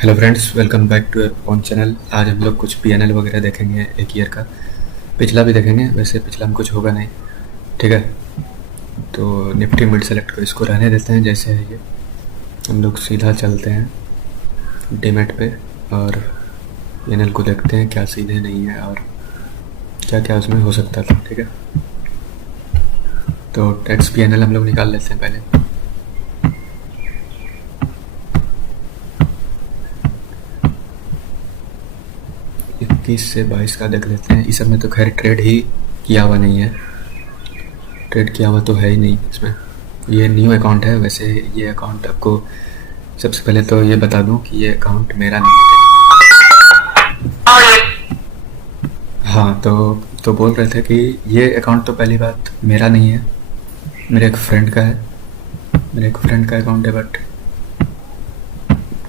Hello friends, welcome back to on channel. आज हम लोग कुछ पीएनएल वगैरह देखेंगे एक ईयर का। पिछला भी देखेंगे, वैसे पिछला में कुछ होगा नहीं। ठीक है, तो निफ्टी मिड सेलेक्ट को इसको रहने देते हैं जैसे है ये। हम लोग सीधा चलते हैं डीमैट पे और पीएनएल को देखते हैं क्या सीधे नहीं है और क्या क्या उसमें हो सकता था। ठीक है, तो टैक्स पीएनएल हम लोग निकाल लेते हैं पहले। इक्कीस से 22 का देख लेते हैं। इस सब में तो खैर ट्रेड ही किया हुआ नहीं है, ट्रेड किया हुआ तो है ही नहीं इसमें। ये न्यू अकाउंट है। वैसे ये अकाउंट आपको सबसे पहले तो ये बता दूं कि ये अकाउंट मेरा नहीं है। हाँ, तो बोल रहे थे कि ये अकाउंट तो पहली बात मेरा नहीं है, मेरे एक फ्रेंड का है। मेरे एक फ्रेंड का अकाउंट है, बट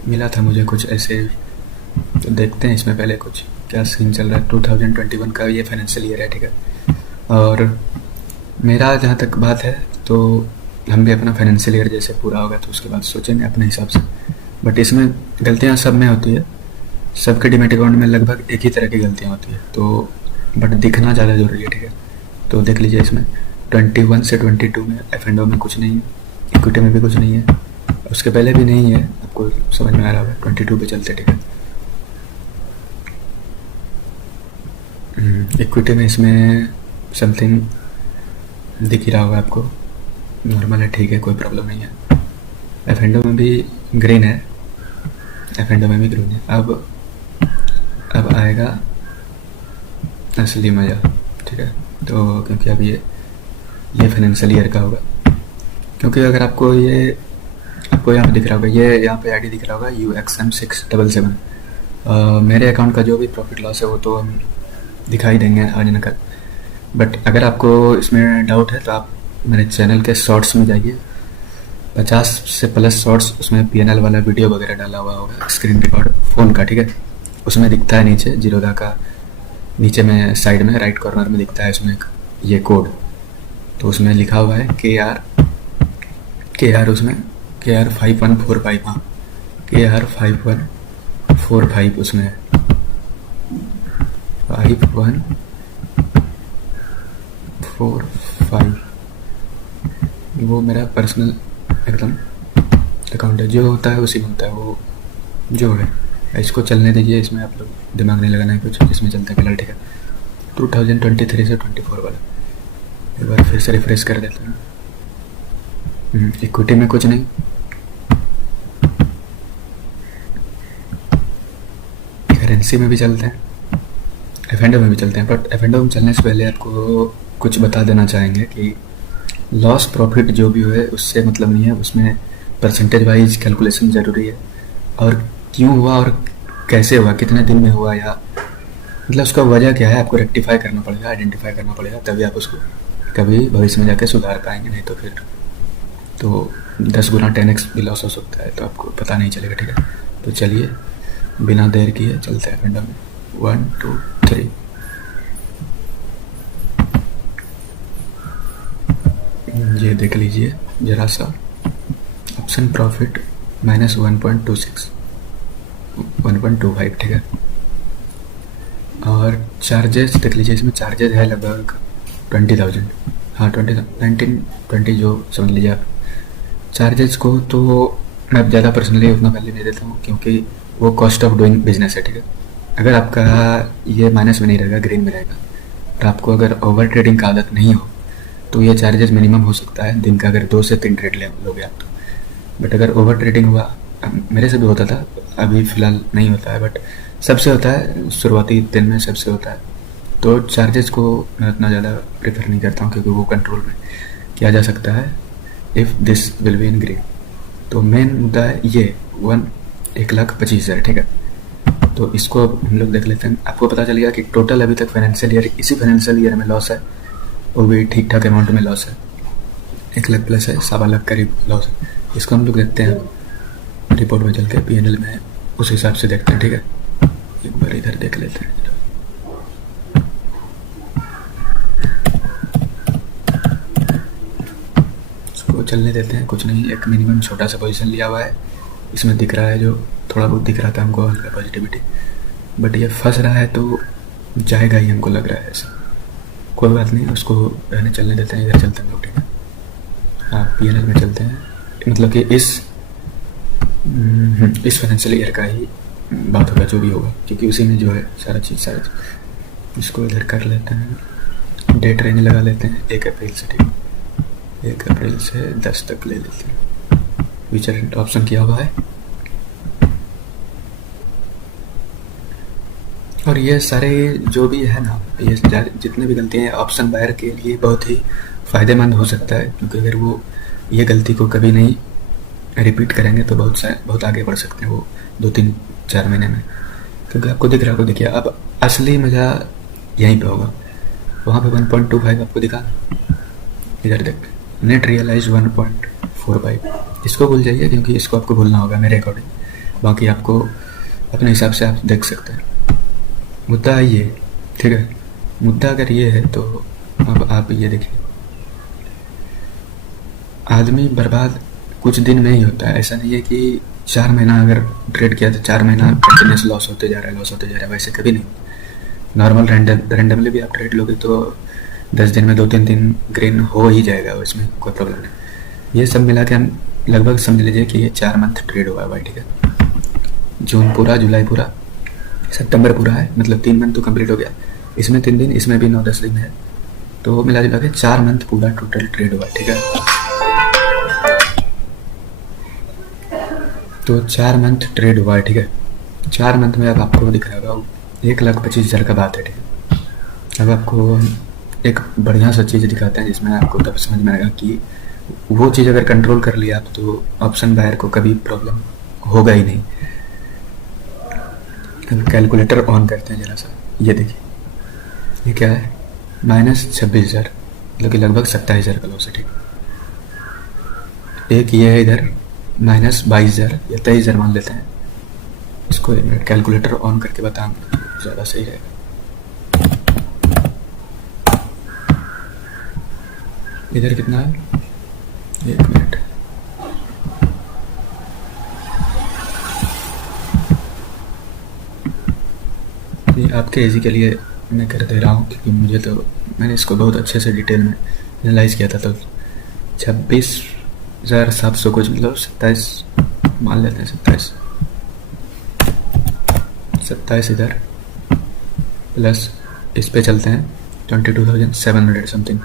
मिला था मुझे कुछ ऐसे। तो देखते हैं इसमें पहले कुछ क्या सीन चल रहा है। 2021 का ये फाइनेंशियल ईयर है। ठीक है, और मेरा जहाँ तक बात है तो हम भी अपना फाइनेंशियल ईयर जैसे पूरा होगा तो उसके बाद सोचेंगे अपने हिसाब से। बट इसमें गलतियाँ सब में होती है, सबके डीमैट अकाउंट में लगभग एक ही तरह की गलतियाँ होती है। तो बट दिखना ज़्यादा ज़रूरी है। ठीक है, तो देख लीजिए इसमें 21 से 22 में F&O में कुछ नहीं है, इक्विटी में भी कुछ नहीं है, उसके पहले भी नहीं है। आपको समझ में आ रहा होगा। 22 पे चलते। ठीक है, इक्विटी में इसमें समथिंग दिख ही रहा होगा आपको, नॉर्मल है। ठीक है, कोई प्रॉब्लम नहीं है। F&O में भी ग्रीन है, F&O में भी ग्रीन है। अब आएगा असली मज़ा। ठीक है, तो क्योंकि अब ये फाइनेंशियल ईयर का होगा, क्योंकि अगर आपको यहाँ पे दिख रहा होगा, ये यहाँ पे आईडी दिख रहा होगा UXM677। मेरे अकाउंट का जो भी प्रॉफिट लॉस है वो तो हम दिखाई देंगे आज न कल। बट अगर आपको इसमें डाउट है तो आप मेरे चैनल के शॉर्ट्स में जाइए, 50 से प्लस शॉर्ट्स उसमें पीएनएल वाला वीडियो वगैरह डाला हुआ होगा, स्क्रीन रिकॉर्ड फ़ोन का। ठीक है, उसमें दिखता है नीचे जीरोदा का, नीचे में साइड में राइट कॉर्नर में दिखता है उसमें ये कोड। तो उसमें लिखा हुआ है के आर उसमें KR 5145। हाँ, KR 5145 उसमें है, 5145। वो मेरा पर्सनल एकदम अकाउंट है, जो होता है उसी में होता है वो जो है। इसको चलने दीजिए, इसमें आप लोग दिमाग नहीं लगाना है कुछ, इसमें चलता है फिलहाल। ठीक है, 2023 से 24 वाला एक बार फिर से रिफ्रेश कर देते हैं। इक्विटी में कुछ नहीं, करेंसी में भी चलते हैं, F&O में भी चलते हैं। बट F&O में चलने से पहले आपको कुछ बता देना चाहेंगे कि लॉस प्रॉफिट जो भी हुए उससे मतलब नहीं है, उसमें परसेंटेज वाइज कैलकुलेशन ज़रूरी है। और क्यों हुआ और कैसे हुआ, कितने दिन में हुआ, या मतलब उसका वजह क्या है, आपको रेक्टिफाई करना पड़ेगा, आइडेंटिफाई करना पड़ेगा, तभी आप उसको कभी भविष्य में जाके सुधार पाएंगे। नहीं तो फिर तो 10 गुना 10x भी लॉस हो सकता है, तो आपको पता नहीं चलेगा। ठीक है, तो चलिए बिना देर किए चलते हैं F&O में। 1 2 3। ये देख लीजिए ज़रा सा, ऑप्शन प्रॉफिट -1.26 1.25। ठीक है, और चार्जेस देख लीजिए, इसमें चार्जेस है लगभग 20,000। हाँ, 1920 जो समझ लीजिए आप। चार्जेस को तो मैं ज़्यादा पर्सनली उतना वैल्यू नहीं देता हूँ, क्योंकि वो कॉस्ट ऑफ डूइंग बिजनेस है। ठीक है, अगर आपका ये माइनस में नहीं रहेगा, ग्रीन में रहेगा, और आपको अगर ओवर ट्रेडिंग का आदत नहीं हो तो ये चार्जेस मिनिमम हो सकता है दिन का, अगर 2 से 3 ट्रेड लोगे आप तो। बट अगर ओवर ट्रेडिंग हुआ, मेरे से भी होता था, अभी फ़िलहाल नहीं होता है, बट सबसे होता है, शुरुआती दिन में सबसे होता है। तो चार्जेस को मैं उतना ज़्यादा प्रेफर नहीं करता हूँ, क्योंकि वो कंट्रोल में किया जा सकता है if this will be in green. तो मेन मुद्दा है ये 1,25,000। ठीक है, तो इसको अब हम लोग देख लेते हैं। आपको पता चलेगा कि टोटल अभी तक फाइनेंशियल ईयर, इसी फाइनेंशियल ईयर में लॉस है, वो भी ठीक ठाक अमाउंट में लॉस है, 1 लाख प्लस है, 1.25 लाख करीब लॉस है। इसको हम लोग देखते हैं रिपोर्ट में चल के, पीएनएल में उस हिसाब से देखते हैं। ठीक है, एक बार इधर देख लेते हैं। इसको चलने देते हैं, कुछ नहीं, एक मिनिमम छोटा सा पोजीशन लिया हुआ है, इसमें दिख रहा है, जो थोड़ा बहुत दिख रहा था हमको हल्का पॉजिटिविटी, बट ये फंस रहा है तो जाएगा ही, हमको लग रहा है ऐसा। कोई बात नहीं, उसको रहने चलने देते हैं, इधर चलते हैं लोग, ठीक है। हाँ, PNL में चलते हैं, मतलब कि इस फाइनेंशियल ईयर का ही बात होगा जो भी होगा, क्योंकि उसी में जो है सारा चीज़। इसको इधर कर लेते हैं, डेट रेंज लगा लेते हैं 1 अप्रैल से, ठीक है। 1 अप्रैल से 10 तक ले लेते हैं, फ्यूचर ऑप्शन किया हुआ है। और ये सारे जो भी है ना, ये जितने भी गलतियाँ हैं ऑप्शन बायर के लिए बहुत ही फ़ायदेमंद हो सकता है, क्योंकि अगर वो ये गलती को कभी नहीं रिपीट करेंगे तो बहुत आगे बढ़ सकते हैं वो 2-3-4 महीने में। क्योंकि आपको दिख रहा होगा, देखिए अब असली मज़ा यहीं पे होगा। वहाँ पे 1.25 आपको दिखा, इधर देख, नेट रियलाइज 1.45। इसको भूल जाइए, क्योंकि इसको आपको भूलना होगा मेरे अकॉर्डिंग, बाकी आपको अपने हिसाब से आप देख सकते हैं। मुद्दा है ये, ठीक है। मुद्दा अगर ये है तो अब आप ये देखिए, आदमी बर्बाद कुछ दिन में ही होता है। ऐसा नहीं है कि 4 महीना अगर ट्रेड किया तो 4 महीना कंटिन्यूस लॉस होते जा रहा है, वैसे कभी नहीं। नॉर्मल रैंडमली भी आप ट्रेड लोगे तो 10 दिन में 2-3 दिन ग्रीन हो ही जाएगा, इसमें कोई प्रॉब्लम नहीं। ये सब मिला के हम लगभग समझ लीजिए कि ये 4 मंथ ट्रेड हुआ है भाई, ठीक है। जून पूरा, जुलाई पूरा, सितंबर पूरा है, मतलब 3 मंथ तो कंप्लीट हो गया। इसमें 3 दिन, इसमें भी 9-10 दिन है, तो मिला जुला के 4 मंथ पूरा टोटल ट्रेड हुआ है, ठीक है। तो 4 मंथ ट्रेड हुआ है, ठीक है। 4 मंथ में अब आपको दिख रहा होगा 1,25,000 का बात है, ठीक है। अब आपको एक बढ़िया सा चीज़ दिखाते हैं जिसमें आपको तब समझ में आएगा कि वो चीज़ अगर कंट्रोल कर लिया आप तो ऑप्शन बायर को कभी प्रॉब्लम होगा ही नहीं। कैलकुलेटर ऑन करते हैं ज़रा सा, ये देखिए, ये क्या है, -26,000, मतलब कि लगभग 27,000 का लॉस है, ठीक। एक ये है इधर -22,000 या 23,000 मान लेते हैं। इसको एक मिनट कैलकुलेटर ऑन करके बताऊँ ज़्यादा सही रहेगा। इधर कितना है, 1 मिनट, ये आपके इजी के लिए मैं कर दे रहा हूँ, क्योंकि मुझे तो मैंने इसको बहुत अच्छे से डिटेल में एनालाइज किया था। तो 26,700 कुछ, मतलब 27 मान लेते हैं, 27 इधर प्लस इस पे चलते हैं 22,700 समथिंग,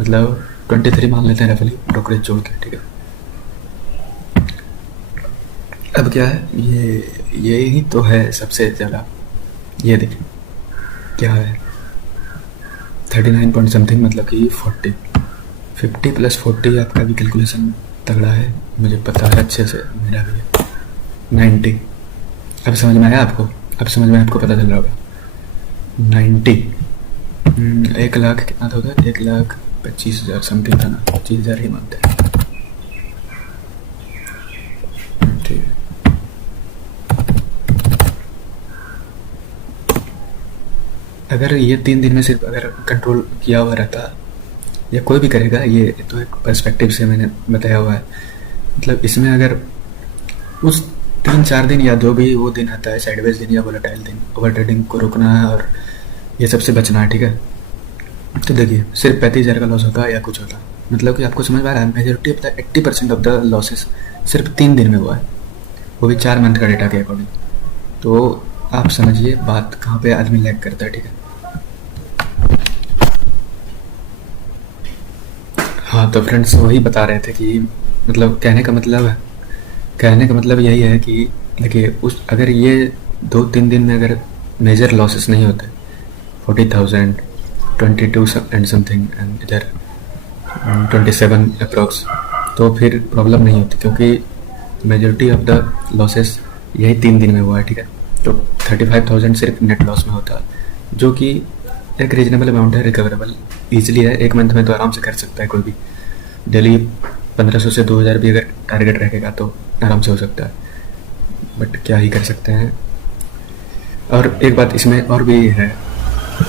मतलब 23 मान लेते हैं रफली, ब्रोकरेज जोड़ के, ठीक है। अब क्या है, ये ही तो है सबसे ज़्यादा। ये देखिए क्या है, 39 पॉइंट समथिंग, मतलब कि 50 + 40 आपका भी कैलकुलेशन तगड़ा है, मुझे पता है अच्छे से, मेरा भी है 90। अब समझ में आया आपको, अब समझ में आपको पता चल रहा होगा 90। 1 लाख कितना था उधर, 1,25,000 समथिंग था ना, 25,000 ही मानते हैं, ठीक है। अगर ये 3 दिन में सिर्फ अगर कंट्रोल किया हुआ रहता, या कोई भी करेगा, ये तो एक पर्सपेक्टिव से मैंने बताया हुआ है, मतलब इसमें अगर उस 3-4 दिन या जो भी वो दिन आता है, साइडवेज दिन या वोलेटाइल दिन, ओवर ट्रेडिंग को रोकना है और ये सबसे बचना है, ठीक है। तो देखिए सिर्फ 35,000 का लॉस होता या कुछ होता, मतलब कि आपको समझ में आ रहा है, majority of the 80% of the losses सिर्फ 3 दिन में हुआ है, वो भी 4 मंथ का डेटा के अकॉर्डिंग। तो आप समझिए बात कहाँ पे आदमी लैग करता है, ठीक है। हाँ, तो फ्रेंड्स वही बता रहे थे कि मतलब कहने का मतलब यही है कि देखिए, उस अगर ये 2-3 दिन में अगर मेजर लॉसेस नहीं होते, 40,000, 22 एंड समथिंग, एंड इधर 27 अप्रॉक्स, तो फिर प्रॉब्लम नहीं होती, क्योंकि मेजोरिटी ऑफ द लॉसेस यही 3 दिन में हुआ है, ठीक है। तो 35,000 सिर्फ नेट लॉस में होता, जो कि एक रीजनेबल अमाउंट है, रिकवरेबल ईजिली है, 1 मंथ में तो आराम से कर सकता है कोई भी। डेली 1,500 से 2,000 भी अगर टारगेट रहेगा तो आराम से हो सकता है, बट क्या ही कर सकते हैं। और एक बात इसमें और भी है,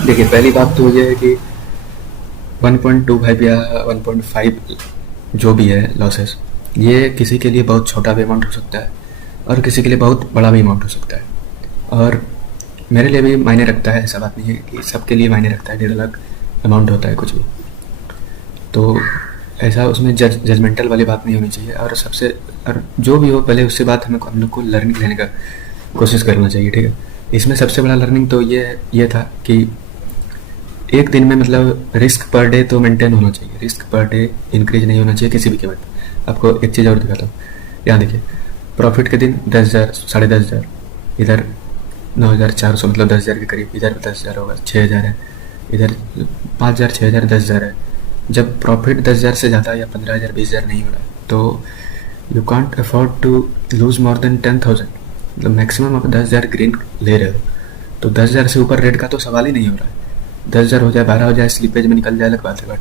देखिए पहली बात तो ये है कि 1.25 या 1.5 जो भी है लॉसेस, ये किसी के लिए बहुत छोटा भी अमाउंट हो सकता है, और किसी के लिए बहुत बड़ा भी अमाउंट हो सकता है। और मेरे लिए भी मायने रखता है, ऐसा बात नहीं है कि सबके लिए मायने रखता है, 1.5 लाख अमाउंट होता है कुछ भी। तो ऐसा उसमें जजमेंटल वाली बात नहीं होनी चाहिए। और जो भी हो पहले उससे बात हम लोग को लर्निंग लेने का कोशिश करना चाहिए, ठीक है। इसमें सबसे बड़ा लर्निंग तो ये था कि एक दिन में मतलब रिस्क पर डे तो मेंटेन होना चाहिए, रिस्क पर डे इंक्रीज नहीं होना चाहिए किसी भी कीमत। आपको एक चीज़ और दिखाता हूँ, यहाँ देखिए प्रॉफिट के दिन 10,000, 10,500, इधर 9,400 मतलब 10,000 के करीब, इधर 10,000 होगा, 6,000 है, इधर 5,000, 6,000, 10,000 है। जब प्रॉफिट 10,000 से ज़्यादा या 15,000, 20,000 नहीं हो रहा है तो you can't afford to lose more than 10,000। मतलब मैक्सिमम आप 10,000 ग्रीन ले रहे हो तो 10,000 से ऊपर रेट का तो सवाल ही नहीं हो रहा है। 10,000 हो जाए, 12 हो जाए, स्लीपेज में निकल जाए अलग बात है, बट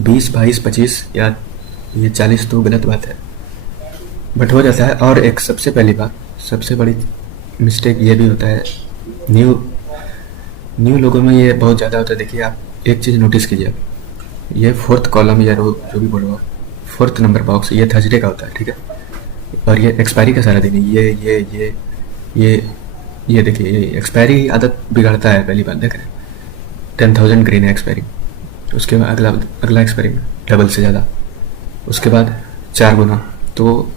20, 22, 25 या ये 40 तो गलत बात है, बट हो जाता है। और एक सबसे पहली बात, सबसे बड़ी मिस्टेक ये भी होता है, न्यू लोगों में ये बहुत ज़्यादा होता है। देखिए आप एक चीज़ नोटिस कीजिए, आप ये 4th कॉलम या रो जो भी बोलो, 4th नंबर बॉक्स, ये थर्सडे का होता है, ठीक है। और ये एक्सपायरी का सारा दिन है। ये देखिए, ये एक्सपायरी आदत बिगाड़ता है। पहली बात देख रहे हैं, 10,000 ग्रीन है एक्सपायरी, उसके बाद अगला एक्सपायरी डबल से ज़्यादा, उसके बाद 4 गुना। तो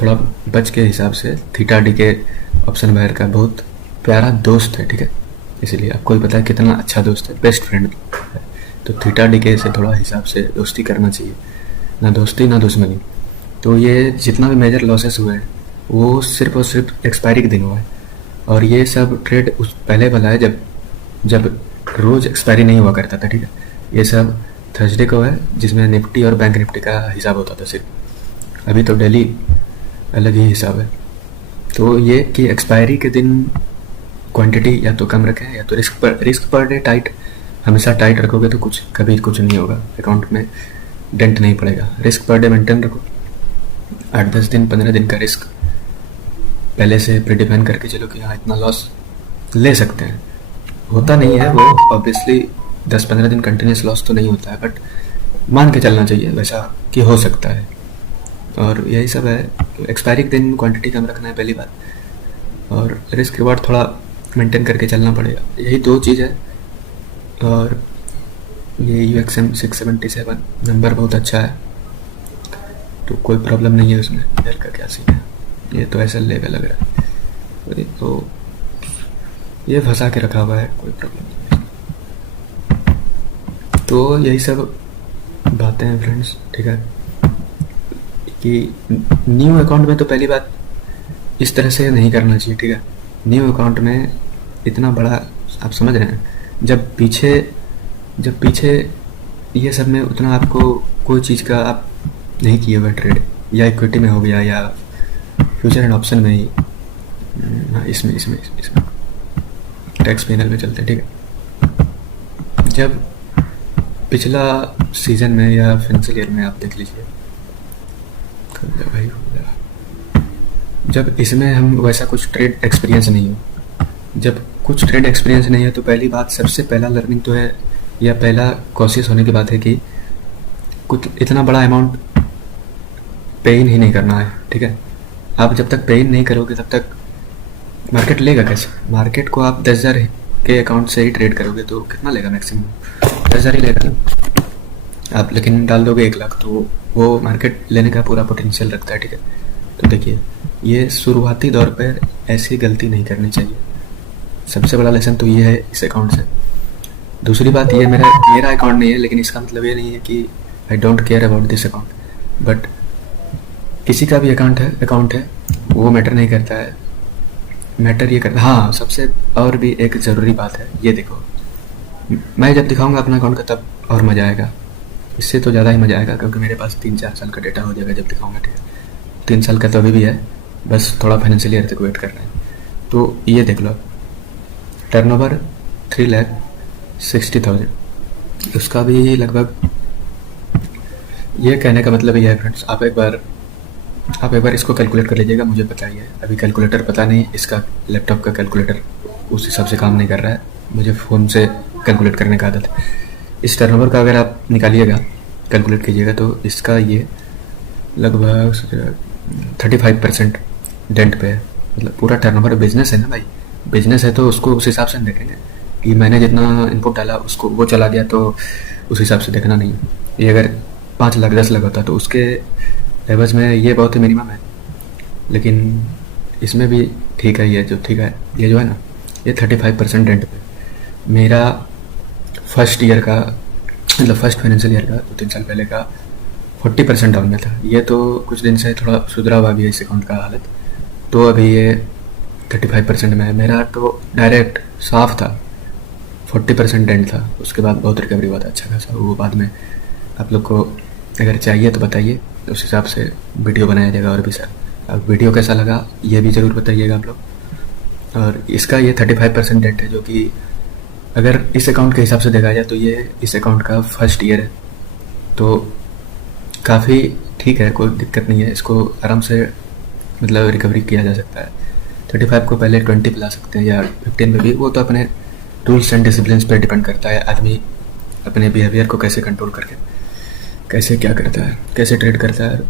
थोड़ा बच के हिसाब से थीटा डी के ऑप्शन बाहर का बहुत प्यारा दोस्त है, ठीक है। इसीलिए आपको भी पता है कितना अच्छा दोस्त है, बेस्ट फ्रेंड है। तो थीटा डी के से थोड़ा हिसाब से दोस्ती करना चाहिए, ना दोस्ती ना दुश्मनी। तो ये जितना भी मेजर लॉसेस हुए हैं वो सिर्फ और सिर्फ एक्सपायरी के दिन हुआ है। और ये सब ट्रेड उस पहले वाला है जब रोज़ एक्सपायरी नहीं हुआ करता था, ठीक है। ये सब थर्सडे को है जिसमें निफ्टी और बैंक निफ्टी का हिसाब होता था सिर्फ। अभी तो डेली अलग ही हिसाब है। तो ये कि एक्सपायरी के दिन क्वांटिटी या तो कम रखें या तो रिस्क पर डे टाइट, हमेशा टाइट रखोगे तो कभी कुछ नहीं होगा, अकाउंट में डेंट नहीं पड़ेगा। रिस्क पर डे मेंटेन रखो, 8-10 दिन 15 दिन का रिस्क पहले से प्रीडिफाइन करके चलो कि हाँ इतना लॉस ले सकते हैं। होता नहीं है वो, ऑब्वियसली 10-15 दिन कंटिन्यूस लॉस तो नहीं होता है, बट मान के चलना चाहिए वैसा कि हो सकता है। और यही सब है। एक्सपायरी के दिन क्वांटिटी कम रखना है पहली बात, और रिस्क रिवार्ड थोड़ा मेंटेन करके चलना पड़ेगा, यही 2 चीज़ है। और ये UXM 677 नंबर बहुत अच्छा है, तो कोई प्रॉब्लम नहीं है उसमें। इधर का क्या सीन है, ये तो ऐसा लेगा लग रहा है, तो ये फंसा के रखा हुआ है, कोई प्रॉब्लम नहीं है। तो यही सब बातें हैं फ्रेंड्स, ठीक है। कि न्यू अकाउंट में तो पहली बात इस तरह से नहीं करना चाहिए, ठीक है। न्यू अकाउंट में इतना बड़ा, आप समझ रहे हैं, जब पीछे ये सब में उतना आपको कोई चीज़ का आप नहीं किए हुआ ट्रेड, या इक्विटी में हो गया या फ्यूचर एंड ऑप्शन में ही, इसमें टैक्स पैनल में चलते हैं, ठीक है। जब पिछला सीज़न में या फाइनेंशियल ईयर में आप देख लीजिए, जब इसमें हम वैसा कुछ ट्रेड एक्सपीरियंस नहीं हो, जब कुछ ट्रेड एक्सपीरियंस नहीं है, तो पहली बात सबसे पहला लर्निंग तो है, या पहला कोशिश होने की बात है कि कुछ इतना बड़ा अमाउंट पे इन ही नहीं करना है, ठीक है। आप जब तक पे इन नहीं करोगे तब तक मार्केट लेगा कैसे? मार्केट को आप 10,000 के अकाउंट से ही ट्रेड करोगे तो कितना लेगा? मैक्सिमम 10,000 ही लेगा ना आप, लेकिन डाल दोगे 1 लाख तो वो मार्केट लेने का पूरा पोटेंशियल रखता है, ठीक है। तो देखिए, ये शुरुआती दौर पर ऐसी गलती नहीं करनी चाहिए। सबसे बड़ा लेसन तो ये है इस अकाउंट से। दूसरी बात, ये मेरा अकाउंट नहीं है, लेकिन इसका मतलब ये नहीं है कि I don't care about this account, but किसी का भी अकाउंट है वो मैटर नहीं करता है। मैटर ये करता, हाँ, सबसे और भी एक ज़रूरी बात है, ये देखो, मैं जब दिखाऊंगा अपना अकाउंट का तब और मज़ा आएगा, इससे तो ज़्यादा ही मज़ा आएगा, क्योंकि मेरे पास 3-4 साल का डेटा हो जाएगा जब दिखाऊंगा, ठीक है। 3 साल का तो अभी भी है, बस थोड़ा फाइनेंशियल ईयर तक वेट कर रहे हैं। तो ये देख लो, टर्नओवर 3,60,000, उसका भी लगभग, ये कहने का मतलब ये है फ्रेंड्स, आप एक बार इसको कैलकुलेट कर लीजिएगा। मुझे पता ही है, अभी कैलकुलेटर पता नहीं, इसका लैपटॉप का कैलकुलेटर उस हिसाब से काम नहीं कर रहा है, मुझे फ़ोन से कैलकुलेट करने का आदत है। इस टर्नओवर का अगर आप निकालिएगा, कैलकुलेट कीजिएगा, तो इसका ये लगभग 35% डेंट पे है, मतलब पूरा टर्नओवर बिजनेस है ना भाई, बिजनेस है तो उसको उस हिसाब से हम देखेंगे कि मैंने जितना इनपुट डाला उसको वो चला गया तो उस हिसाब से देखना नहीं है। ये अगर 5 लाख 10 लाख होता तो उसके एवज में ये बहुत ही मिनिमम है, लेकिन इसमें भी ठीक है, ये जो ठीक है ये जो है ना ये 35% रेंट पे। मेरा फर्स्ट ईयर का मतलब फर्स्ट फाइनेंशियल ईयर का 2-3 साल पहले का 40% डाउन में था, ये तो कुछ दिन से थोड़ा सुधरा हुआ भी है इस अकाउंट का हालत, तो अभी ये 35% में है। मेरा तो डायरेक्ट साफ था 40% रेंट था, उसके बाद बहुत रिकवरी हुआ था अच्छा खासा, वो बाद में आप लोग को अगर चाहिए तो बताइए, उस हिसाब से वीडियो बनाया जाएगा और भी सर। अब वीडियो कैसा लगा ये भी ज़रूर बताइएगा आप लोग। और इसका ये 35% रेंट है, जो कि अगर इस अकाउंट के हिसाब से देखा जाए तो ये इस अकाउंट का फर्स्ट ईयर है, तो काफ़ी ठीक है, कोई दिक्कत नहीं है, इसको आराम से मतलब रिकवरी किया जा सकता है। 35 को पहले 20 पे ला सकते हैं या 15 में भी, वो तो अपने रूल्स एंड डिसिप्लिन पर डिपेंड करता है, आदमी अपने बिहेवियर को कैसे कंट्रोल करके कैसे क्या करता है, कैसे ट्रेड करता है,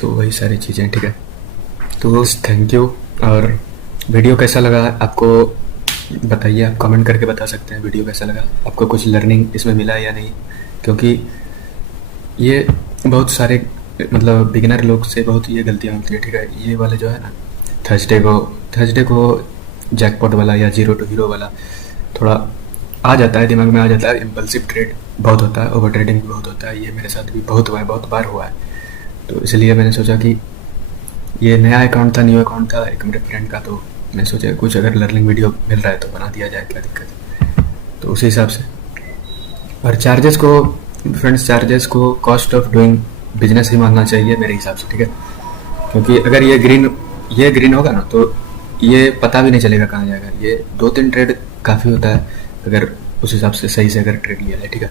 तो वही सारी चीज़ें ठीक है। तो थैंक यू। और वीडियो कैसा लगा आपको बताइए, आप कमेंट करके बता सकते हैं वीडियो कैसा लगा, आपको कुछ लर्निंग इसमें मिला या नहीं, क्योंकि ये बहुत सारे मतलब बिगिनर लोग से बहुत ये गलतियाँ होती है ठीक है। ये वाले जो है ना थर्सडे को जैकपॉट वाला या जीरो टू हीरो वाला थोड़ा आ जाता है दिमाग में, आ जाता है, इम्पल्सिव ट्रेड बहुत होता है, ओवर ट्रेडिंग भी बहुत होता है, ये मेरे साथ भी बहुत हुआ है, बहुत बार हुआ है। तो इसलिए मैंने सोचा कि ये नया अकाउंट था, न्यू अकाउंट था एक मेरे फ्रेंड का, तो मैं सोचा कुछ अगर लर्निंग वीडियो मिल रहा है तो बना दिया जाए, क्या दिक्कत है, तो उसी हिसाब से। और चार्जेस को फ्रेंड्स, चार्जेस को कॉस्ट ऑफ डूइंग बिजनेस ही मानना चाहिए मेरे हिसाब से ठीक है, क्योंकि अगर ये ग्रीन होगा ना तो ये पता भी नहीं चलेगा कहाँ जाएगा, ये 2-3 ट्रेड काफ़ी होता है अगर उस हिसाब से सही से अगर ट्रेड लिया जाए ठीक है।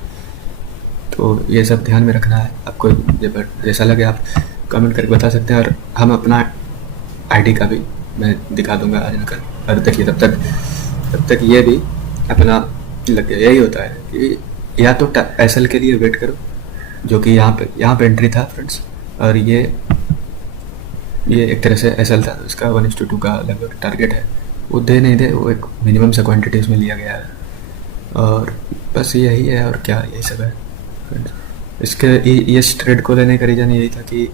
तो ये सब ध्यान में रखना है आपको, जैसा लगे आप कमेंट करके बता सकते हैं, और हम अपना आईडी का भी मैं दिखा दूंगा आज ना कल। और देखिए तब तक ये भी अपना लग गया, यही होता है कि या तो एसएल के लिए वेट करो, जो कि यहाँ पे एंट्री था फ्रेंड्स, और ये एक तरह से एसएल था, तो इसका 1:2 का लगभग टारगेट है, वो दे नहीं दे वो एक मिनिमम से क्वान्टिटी उसमें लिया गया है, और बस यही है, और क्या यही सब है फ्रेंड्स। इसके इस ट्रेड को लेने का रीज़न यही था कि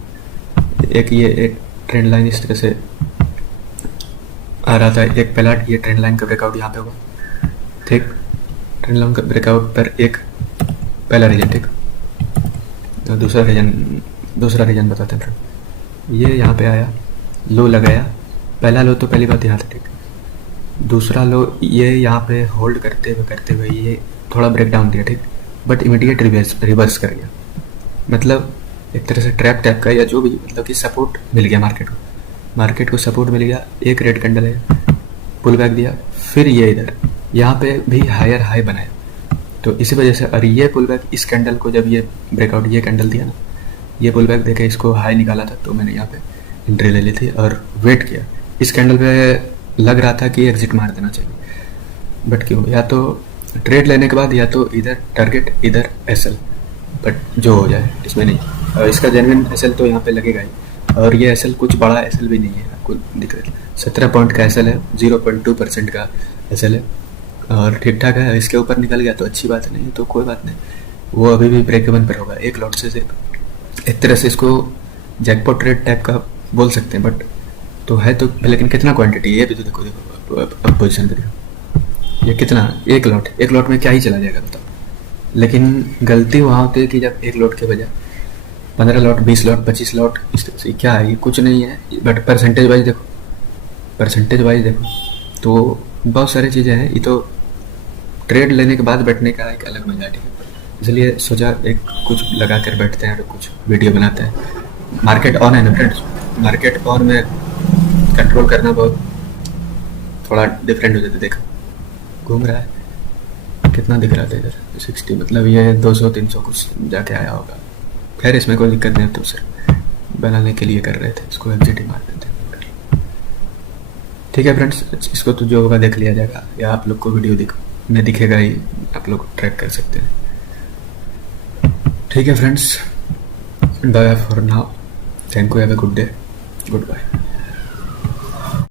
एक ट्रेंड लाइन इस तरह से आ रहा था, एक पहला ये ट्रेंड लाइन का ब्रेकआउट यहाँ पे हुआ ठीक, ट्रेंड लाइन का ब्रेकआउट पर एक पहला रीजन ठीक, तो दूसरा रीजन बताते हैं फ्रेंड। ये यहाँ पे आया, लो लगाया, पहला लो तो पहली बात यहाँ था ठीक, दूसरा लो ये यहाँ पे होल्ड करते हुए ये थोड़ा ब्रेक डाउन दिया ठीक, बट इमीडिएट रिवर्स कर गया, मतलब एक तरह से ट्रैप टाइप का या जो भी, मतलब कि सपोर्ट मिल गया मार्केट को सपोर्ट मिल गया, एक रेड कैंडल है, पुल बैक दिया, फिर ये इधर यहाँ पे भी हायर हाई बनाया, तो इसी वजह से। और ये पुल बैक इस कैंडल को जब ये ब्रेकआउट ये कैंडल दिया ना, ये पुल बैक देखे इसको हाई निकाला था, तो मैंने यहाँ पे एंट्री ले ली थी और वेट किया, इस कैंडल पे लग रहा था कि एग्जिट मार देना चाहिए, बट क्यों, या तो ट्रेड लेने के बाद या तो इधर टारगेट इधर एसएल, बट जो हो जाए इसमें नहीं, और इसका जेन्युइन एसएल तो यहाँ पे लगेगा ही, और ये एसएल कुछ बड़ा एसएल भी नहीं है, आपको दिख रहा है 17 पॉइंट का एसएल है, 0.2% का एसएल है, और ठीक ठाक है। इसके ऊपर निकल गया तो अच्छी बात नहीं, तो कोई बात नहीं, वो अभी भी ब्रेक इवन पर होगा एक लॉट से सिर्फ, एक तरह से इसको जैकपॉट ट्रेड टाइप का बोल सकते हैं, बट तो है तो, लेकिन कितना क्वांटिटी, ये भी तो देखो अब पोजिशन पे देखो, ये कितना, एक लॉट में क्या ही चला जाएगा बताओ। लेकिन गलती वहाँ होती है कि जब एक लॉट के बजाय 15 लॉट 20 लॉट 25 लॉट, इस तरह से क्या है, ये कुछ नहीं है, बट परसेंटेज वाइज देखो तो बहुत सारी चीज़ें हैं, ये तो ट्रेड लेने के बाद बैठने का एक अलग मजा है ठीक है, इसलिए सोचा एक कुछ लगा कर बैठते हैं और कुछ वीडियो बनाते हैं। मार्केट ऑन है ना फ्रेंड्स, मार्केट ऑन में कंट्रोल करना बहुत थोड़ा डिफरेंट हो जाता है, देखो घूम रहा है, कितना दिख रहा था इधर 60, मतलब ये 200-300 कुछ जाके आया होगा, खैर इसमें कोई दिक्कत नहीं, तो सिर्फ बनाने के लिए कर रहे थे, इसको एग्जिट ही मार देते हैं ठीक है फ्रेंड्स। इसको तो जो होगा देख लिया जाएगा, या आप लोग को वीडियो में दिखेगा ही, आप लोग ट्रैक कर सकते हैं ठीक है friends. Bye for now, thank you, have a good day, good bye.